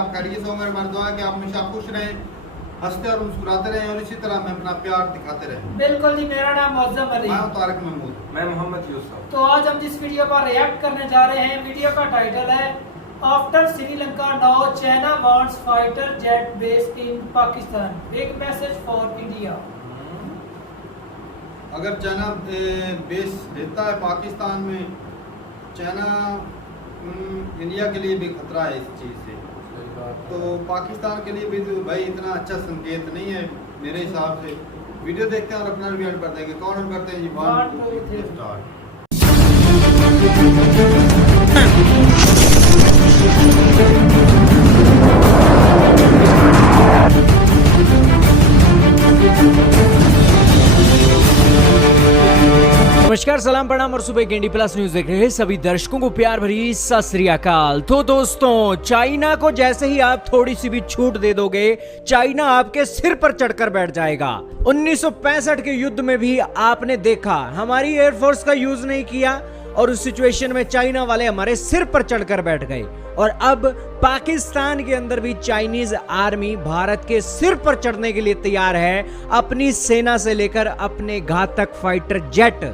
आप खैरियत से हो। मेरी दुआ है कि आप हमेशा खुश रहें, हंसते और मुस्कुराते रहें और इसी तरह हमें अपना प्यार दिखाते रहें। बिल्कुल जी, मेरा नाम मौजम अली, मैं हूं तारिक महमूद, मैं मोहम्मद यूसुफ। तो आज हम जिस वीडियो पर रिएक्ट करने जा रहे हैं, वीडियो का टाइटल है after Sri Lanka now China wants fighter jet based in Pakistan, big message for India. अगर चाइना बेस देता है पाकिस्तान में, चाइना इंडिया के लिए भी खतरा है इस चीज़ से, तो पाकिस्तान के लिए भी तो भाई इतना अच्छा संकेत नहीं है मेरे हिसाब से। वीडियो देखते हैं और अपना रिव्यू कर देंगे। कौन करते हैं जी? 1 2 3 स्टार्ट। नमस्कार, सलाम, प्रणाम और सुबह कैंडी प्लस न्यूज देख रहे हैं सभी दर्शकों को प्यार भरी सत श्री अकाल। तो दोस्तों, चाइना को जैसे ही आप थोड़ी सी भी छूट दे दोगे, चाइना आपके सिर पर चढ़कर बैठ जाएगा। 1965 के युद्ध में भी आपने देखा, हमारी एयरफोर्स का यूज नहीं किया और उस सिचुएशन में चाइना वाले हमारे सिर पर चढ़कर बैठ गए। और अब पाकिस्तान के अंदर भी चाइनीज आर्मी भारत के सिर पर चढ़ने के लिए तैयार है। अपनी सेना से लेकर अपने घातक फाइटर जेट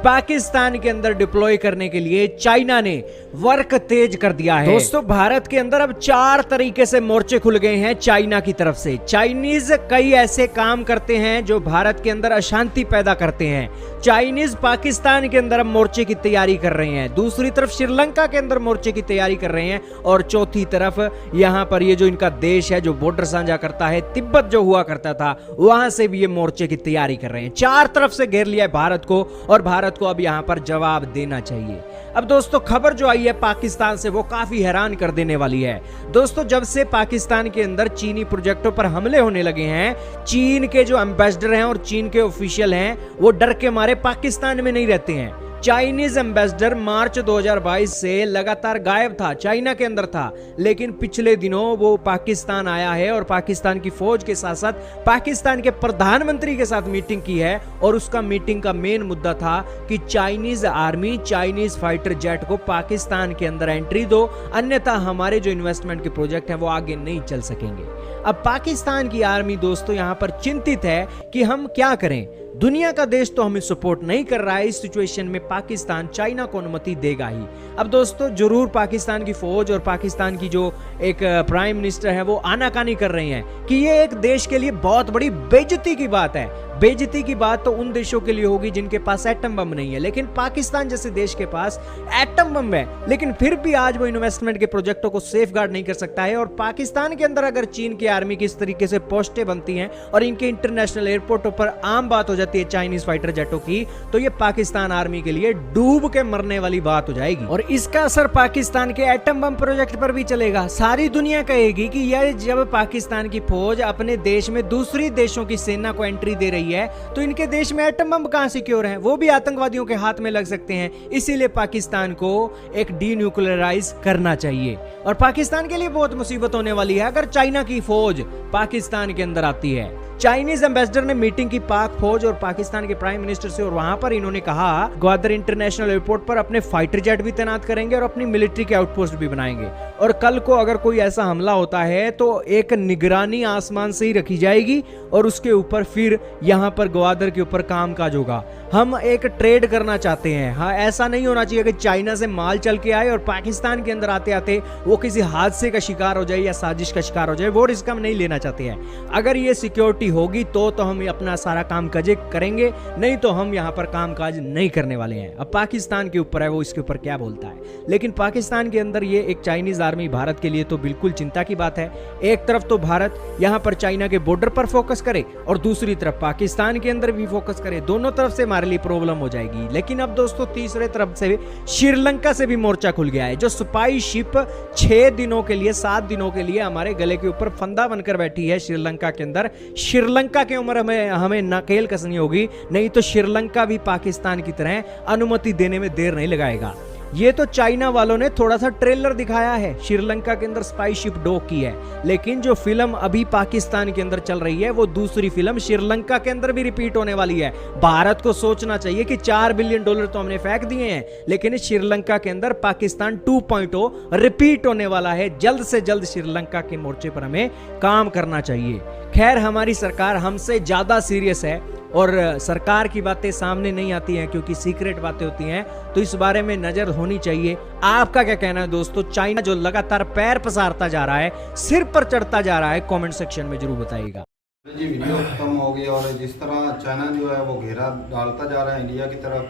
पाकिस्तान के अंदर डिप्लॉय करने के लिए चाइना ने वर्क तेज कर दिया है। दोस्तों, भारत के अंदर अब 4 तरीके से मोर्चे खुल गए हैं चाइना की तरफ से। चाइनीज कई ऐसे काम करते हैं जो भारत के अंदर अशांति पैदा करते हैं। चाइनीज पाकिस्तान के अंदर अब मोर्चे की तैयारी कर रहे हैं, दूसरी तरफ श्रीलंका के अंदर मोर्चे की तैयारी कर रहे हैं, और चौथी तरफ यहां पर ये जो इनका देश है जो बॉर्डर साझा करता है, तिब्बत जो हुआ करता था, वहां से भी ये मोर्चे की तैयारी कर रहे हैं। 4 तरफ से घेर लिया है भारत को, और भारत को अब यहां पर जवाब देना चाहिए। अब दोस्तों, खबर जो आई है पाकिस्तान से वो काफी हैरान कर देने वाली है। दोस्तों, जब से पाकिस्तान के अंदर चीनी प्रोजेक्टों पर हमले होने लगे हैं, चीन के जो एम्बेसडर हैं और चीन के ऑफिशियल हैं वो डर के मारे पाकिस्तान में नहीं रहते हैं। चाइनीज एम्बेसडर मार्च 2022 से लगातार गायब था, चाइना के अंदर था, लेकिन पिछले दिनों वो पाकिस्तान आया है और पाकिस्तान की फौज के साथ साथ पाकिस्तान के प्रधानमंत्री के साथ मीटिंग की है। और उसका मीटिंग का मेन मुद्दा था कि Chinese army, Chinese fighter jet को पाकिस्तान के अंदर एंट्री दो, अन्यथा हमारे जो इन्वेस्टमेंट के प्रोजेक्ट हैं वो आगे नहीं चल सकेंगे। अब पाकिस्तान की आर्मी दोस्तों यहां पर चिंतित है कि हम क्या करें, दुनिया का देश तो हमें सपोर्ट नहीं कर रहा है। इस सिचुएशन में पाकिस्तान चाइना को अनुमति देगा ही। अब दोस्तों, जरूर पाकिस्तान की फौज और पाकिस्तान की जो एक प्राइम मिनिस्टर है वो आनाकानी कर रहे हैं कि ये एक देश के लिए बहुत बड़ी बेइज्जती की बात है। बेइज्जती की बात तो उन देशों के लिए होगी जिनके पास एटम बम नहीं है, लेकिन पाकिस्तान जैसे देश के पास एटम बम है, लेकिन फिर भी आज वो इन्वेस्टमेंट के प्रोजेक्टों को सेफ गार्ड नहीं कर सकता है। और पाकिस्तान के अंदर अगर चीन की आर्मी की इस तरीके से पोस्टें बनती हैं और इनके इंटरनेशनल एयरपोर्टों पर आम बात हो जाती है चाइनीज फाइटर जेटों की, तो ये पाकिस्तान आर्मी के लिए डूब के मरने वाली बात हो जाएगी। और इसका असर पाकिस्तान के एटम बम प्रोजेक्ट पर भी चलेगा। सारी दुनिया कहेगी कि यह जब पाकिस्तान की फौज अपने देश में दूसरी देशों की सेना को एंट्री दे रही है, तो इनके देश में एटम बम कहां सिक्योर हैं? वो भी आतंकवादियों के हाथ में लग सकते हैं। इसीलिए पाकिस्तान को एक डीन्यूक्लियराइज करना चाहिए। और पाकिस्तान के लिए बहुत मुसीबत होने वाली है अगर चाइना की फौज पाकिस्तान के अंदर आती है। चाइनीज एम्बेसडर ने मीटिंग की पाक फौज और पाकिस्तान के प्राइम मिनिस्टर से, और वहां पर इन्होंने कहा ग्वादर इंटरनेशनल एयरपोर्ट पर अपने फाइटर जेट भी तैनात करेंगे और अपनी मिलिट्री के आउटपोस्ट भी बनाएंगे। और कल को अगर कोई ऐसा हमला होता है तो एक निगरानी आसमान से ही रखी जाएगी और उसके ऊपर फिर यहां पर ग्वादर के ऊपर कामकाज होगा। हम एक ट्रेड करना चाहते हैं। हाँ, ऐसा नहीं होना चाहिए कि चाइना से माल चल के आए और पाकिस्तान के अंदर आते आते वो किसी हादसे का शिकार हो जाए या साजिश का शिकार हो जाए। वो रिस्क हम नहीं लेना चाहते हैं। अगर ये सिक्योरिटी होगी तो हम अपना सारा काम काज करेंगे, नहीं तो हम यहाँ पर कामकाज नहीं करने वाले हैं। अब पाकिस्तान के ऊपर है वो इसके ऊपर क्या बोलता है। लेकिन पाकिस्तान के अंदर ये एक चाइनीज आर्मी भारत के लिए तो बिल्कुल चिंता की बात है। एक तरफ तो भारत यहाँ पर चाइना के बॉर्डर पर फोकस करे और दूसरी तरफ पाकिस्तान के अंदर भी फोकस करे, दोनों तरफ से हमारे लिए प्रॉब्लम हो जाएगी। लेकिन अब दोस्तों, तीसरे तरफ से श्रीलंका से भी मोर्चा खुल गया है। जो स्पाई शिप 6 दिनों के लिए 7 दिनों के लिए हमारे गले के ऊपर फंदा बनकर बैठी है श्रीलंका के अंदर, श्रीलंका के उम्र हमें नकेल कसनी होगी, नहीं तो श्रीलंका भी पाकिस्तान की तरह अनुमति देने में देर नहीं लगाएगा। ये तो चाइना वालों ने थोड़ा सा ट्रेलर दिखाया है, श्रीलंका के अंदर स्पाई शिप डॉक की है, लेकिन जो फिल्म अभी पाकिस्तान के अंदर चल रही है वो दूसरी फिल्म श्रीलंका के अंदर भी रिपीट होने वाली है। भारत को सोचना चाहिए कि $4 बिलियन तो हमने फेंक दिए हैं, लेकिन श्रीलंका के अंदर पाकिस्तान 2.0 रिपीट होने वाला है। जल्द से जल्द श्रीलंका के मोर्चे पर हमें काम करना चाहिए। खैर, हमारी सरकार हमसे ज्यादा सीरियस है और सरकार की बातें सामने नहीं आती हैं क्योंकि सीक्रेट बातें होती हैं, तो इस बारे में नजर होनी चाहिए। आपका क्या कहना है दोस्तों? चाइना जो लगातार पैर पसारता जा रहा है, सिर पर चढ़ता जा रहा है, कमेंट सेक्शन में जरूर बताइएगा। जी वीडियो खत्म हो गई और जिस तरह चाइना जो है वो घेरा डालता जा रहा है इंडिया की तरफ,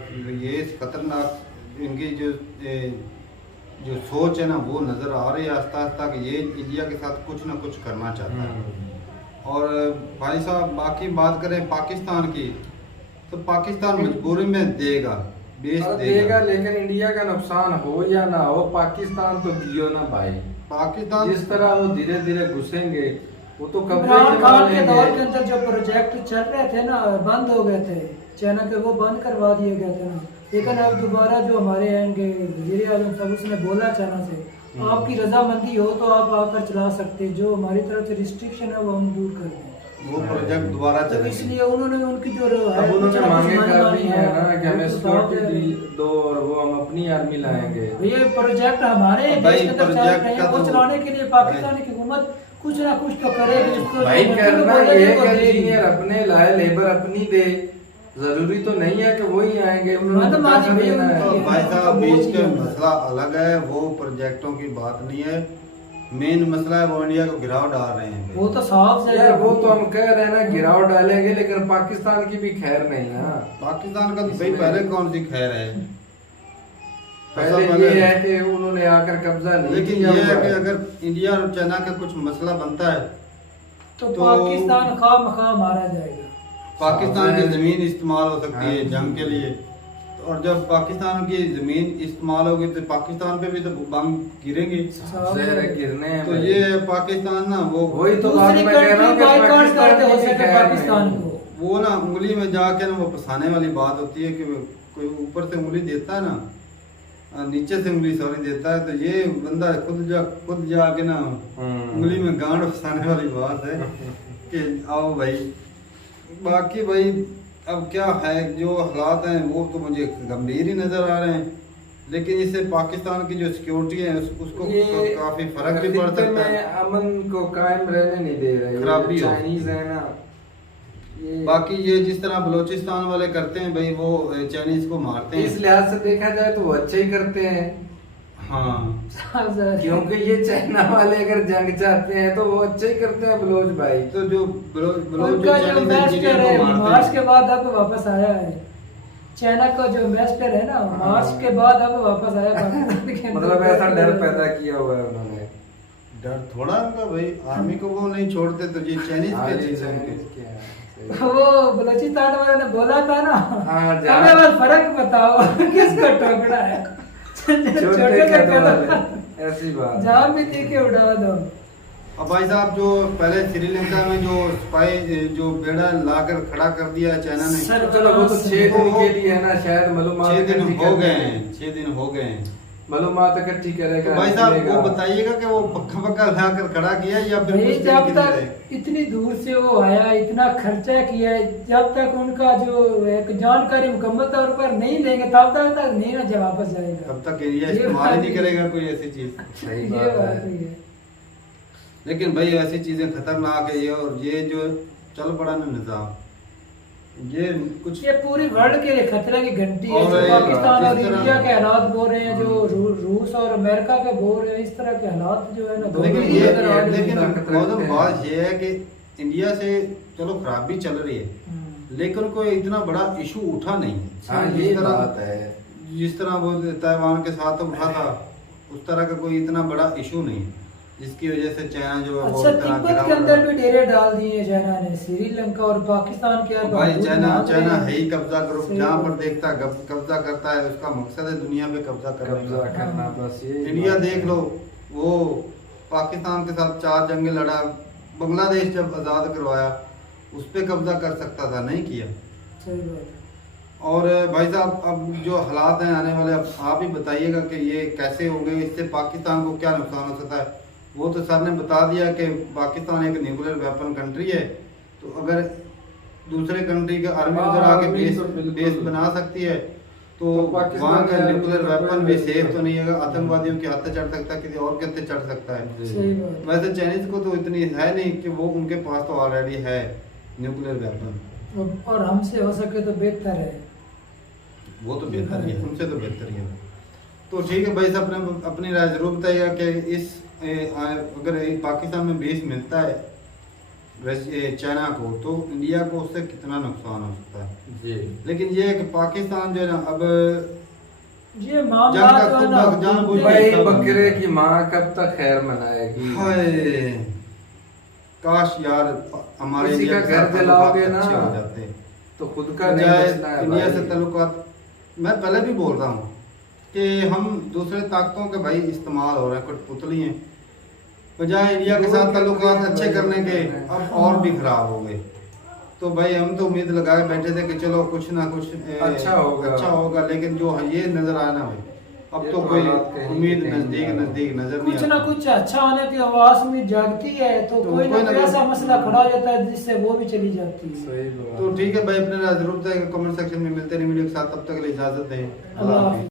ये खतरनाक इनकी जो सोच है ना वो नज़र आ रही है आस्ता आस्ता कि ये इंडिया के साथ कुछ ना कुछ करना चाहता है। और भाई साहब बाकी बात करें पाकिस्तान की, तो पाकिस्तान मजबूरी में देगा, बेच देगा, लेकिन इंडिया का नुकसान हो या ना हो, पाकिस्तान तो दियो ना भाई। पाकिस्तान जिस तरह वो धीरे धीरे घुसेंगे वो तो इमरान खान के दौर के अंदर जो प्रोजेक्ट चल रहे थे ना बंद हो गए थे चाइना के, वो बंद करवा दिए गए थे ना। लेकिन अब दोबारा जो हमारे आएंगे वज़ीर आज़म साहब, उसने बोला चाइना से आपकी रजामंदी हो तो आप आकर चला सकते, जो हमारी तरफ से रिस्ट्रिक्शन है वो हम दूर कर दें। वो प्रोजेक्ट दोबारा तो चलेगा, इसलिए उन्होंने उनकी जो अब उन्होंने मांगे कर दी है ना कि हमें सिक्योरिटी दो और वो हम अपनी आर्मी लाएंगे। ये प्रोजेक्ट हमारे देश के अंदर चल रहे हैं, वो चलाने के लिए पाकिस्तान की हुकूमत कुछ ना कुछ तो करेगी। भाई करना ये कि इंजीनियर अपने लाए, लेबर अपनी दे, जरूरी तो नहीं है कि वही आएंगे। तो भाई साहब बीच के मसला अलग है, वो प्रोजेक्टों की बात नहीं है, मेन मसला है वो इंडिया को गिराव डाल रहे हैं। वो तो साफ से यार वो तो हम कह रहे हैं ना गिराव डालेंगे, लेकिन पाकिस्तान की भी खैर नहीं है। पाकिस्तान का तो भाई पहले कौन सी खैर है, पहले ये है कि उन्होंने आकर कब्जा नहीं, लेकिन ये है कि अगर इंडिया और चाइना का कुछ मसला बनता है तो पाकिस्तान खामखा मारा जाएगा। पाकिस्तान की जमीन इस्तेमाल हो सकती है जंग के लिए, और जब पाकिस्तान की जमीन इस्तेमाल होगी तो पाकिस्तान पे भी तो बम गिरेंगे, गिरने हैं। तो ये पाकिस्तान ना वही तो बात मैं कह रहा हूं कि पाकिस्तान को वो ना उंगली में जाके ना वो फंसाने वाली बात होती है कि कोई ऊपर से उंगली देता है ना, नीचे से उंगली सॉरी देता है, तो ये बंदा खुद जाके ना उंगली में गांड फंसाने वाली बात है कि आओ भाई। बाकी भाई अब क्या है, जो हालात हैं वो तो मुझे गंभीर ही नजर आ रहे हैं, लेकिन इससे पाकिस्तान की जो सिक्योरिटी है उसको काफी फर्क भी पड़ सकता है, अमन को कायम रहने नहीं दे रहे, खराबी चाइनीज है ना। बाकी ये जिस तरह बलोचिस्तान वाले करते हैं भाई, वो चाइनीज को मारते हैं, इस लिहाज से देखा जाए तो वो अच्छे ही करते हैं। हाँ क्योंकि ये चाइना वाले अगर जंग चाहते हैं तो वो अच्छे ही करते हैं बलोच भाई। तो जो मार्च के बाद अब वापस आया है, चाइना का जो इन्वेस्टर है ना, मार्च के बाद अब वापस आया पाकिस्तान के, मतलब ऐसा डर पैदा किया हुआ है उन्होंने। डर थोड़ा उनका भाई, आर्मी को वो नहीं छोड़ते, तो ये चाइनीज क्या चीज है वो बलोचिस्तान वाले ने बोला था ना, हमें बस फर्क बताओ किसका टुकड़ा है, छोटे ऐसी बात जहाँ भी देखे उड़ा दो। अब भाई साहब जो पहले श्रीलंका में जो स्पाई जो बेड़ा लाकर खड़ा कर दिया है चाइना ने, चलो वो तो 6 दिन के लिए है ना, शायद मालूमात 6 दिन हो गए हैं, 6 दिन हो गए हैं, मालूमात इकट्ठी करेगा। तो भाई साहब वो बताइएगा कि वो पक्का लाकर खड़ा किया या फिर कुछ जब तक इतनी दूर से वो आया, इतना खर्चा किया, जब तक उनका जो एक जानकारी मुकम्मल तौर पर नहीं लेंगे तब तक नहीं ना जब वापस जाएगा, तब तक एरिया इस्तेमाल नहीं करेगा कोई ऐसी चीज। सही बात है। लेकिन भाई ऐसी चीजें खतरनाक है ये, और ये जो चल पड़ा ना निजाम, ये कुछ ये पूरी वर्ल्ड के लिए खतरे की घंटी है। जो पाकिस्तान और इंडिया के हालात बोल रहे हैं, जो रूस और अमेरिका के बोल रहे हैं, इस तरह के हालात जो है ना, लेकिन बात ये है कि इंडिया से चलो खराबी चल रही है, लेकिन कोई इतना बड़ा इशू उठा नहीं। ये बात है, जिस तरह वो ताइवान के साथ उठा था उस तरह का कोई इतना बड़ा इशू नहीं, जिसकी वजह से चाइना जो है अच्छा तिब्बत के अंदर भी डेरे डाल दिए चाइना ने, श्रीलंका और पाकिस्तान के भाई चाइना है ही कब्जा ग्रुप, जहाँ पर देखता कब्जा करता है, उसका मकसद है दुनिया पे कब्जा करना बस। इंडिया देख लो, वो पाकिस्तान के साथ 4 जंगें लड़ा, बांग्लादेश जब आजाद करवाया उस पे कब्जा कर सकता था, नहीं किया। और भाई साहब अब जो हालात हैं आने वाले, अब आप ही बताइएगा कि ये कैसे होंगे, इससे पाकिस्तान को क्या नुकसान हो सकता है। वो तो सर ने बता दिया कि पाकिस्तान एक न्यूक्लियर वेपन कंट्री है, तो अगर दूसरे कंट्री का आर्मी उधर आके बेस बना सकती है तो वहाँ का न्यूक्लियर वेपन भी सेफ तो नहीं है, आतंकवादियों के हाथ चढ़ सकता है, किसी और के हाथ चढ़ सकता है। सही बात। वैसे चाइनीज को तो इतनी है नहीं कि वो उनके पास तो ऑलरेडी है न्यूक्लियर वेपन, और हमसे हो सके तो बेहतर है। वो तो बेहतर ही है, हमसे तो बेहतर ही है। तो ठीक है भाई साहब, अपनी राय जरूर बताइएगा कि इस अगर पाकिस्तान में बेस मिलता है चाइना को तो इंडिया को उससे कितना नुकसान हो सकता है जी। लेकिन ये है कि पाकिस्तान जो है ना अब ये मामला जंग का जो है ना, खुद जानबूझ भाई बकरे की माँ कब तक खैर मनाएगी। हाय काश यार हमारे किसी इंडिया का के घर साथ जलाओगे ताल्लुकात ना अच्छे हो जाते हैं। तो खुद का नहीं बजाय बचना है इंडिया से भाई। ताल्लुकात, मैं पहले भी बोल रहा हूँ कि हम दूसरे ताकतों के भाई इस्तेमाल हो रहे हैं, कठपुतली हैं, बजाय इंडिया के साथ ताल्लुकात अच्छे करने के अब और भी खराब हो गए। तो भाई हम तो उम्मीद लगाए बैठे थे कि चलो कुछ ना कुछ अच्छा होगा। लेकिन जो ये नजर आया ना भाई अब ये तो तो कोई हालात कहीं उम्मीद के कहीं नजदीक नजर नहीं कुछ ना आती। कुछ अच्छा होने की आवाज में जागती है तो तो कोई ना कोई ना कोई ऐसा कोई- मसला खड़ा हो जाता है जिससे वो भी चली जाती है। सही बात। तो ठीक है भाई, अपने राय जरूर बताइएगा कमेंट सेक्शन में। मिलते हैं वीडियो के साथ, तब तक के लिए इजाजत दें। अल्लाह हाफिज़।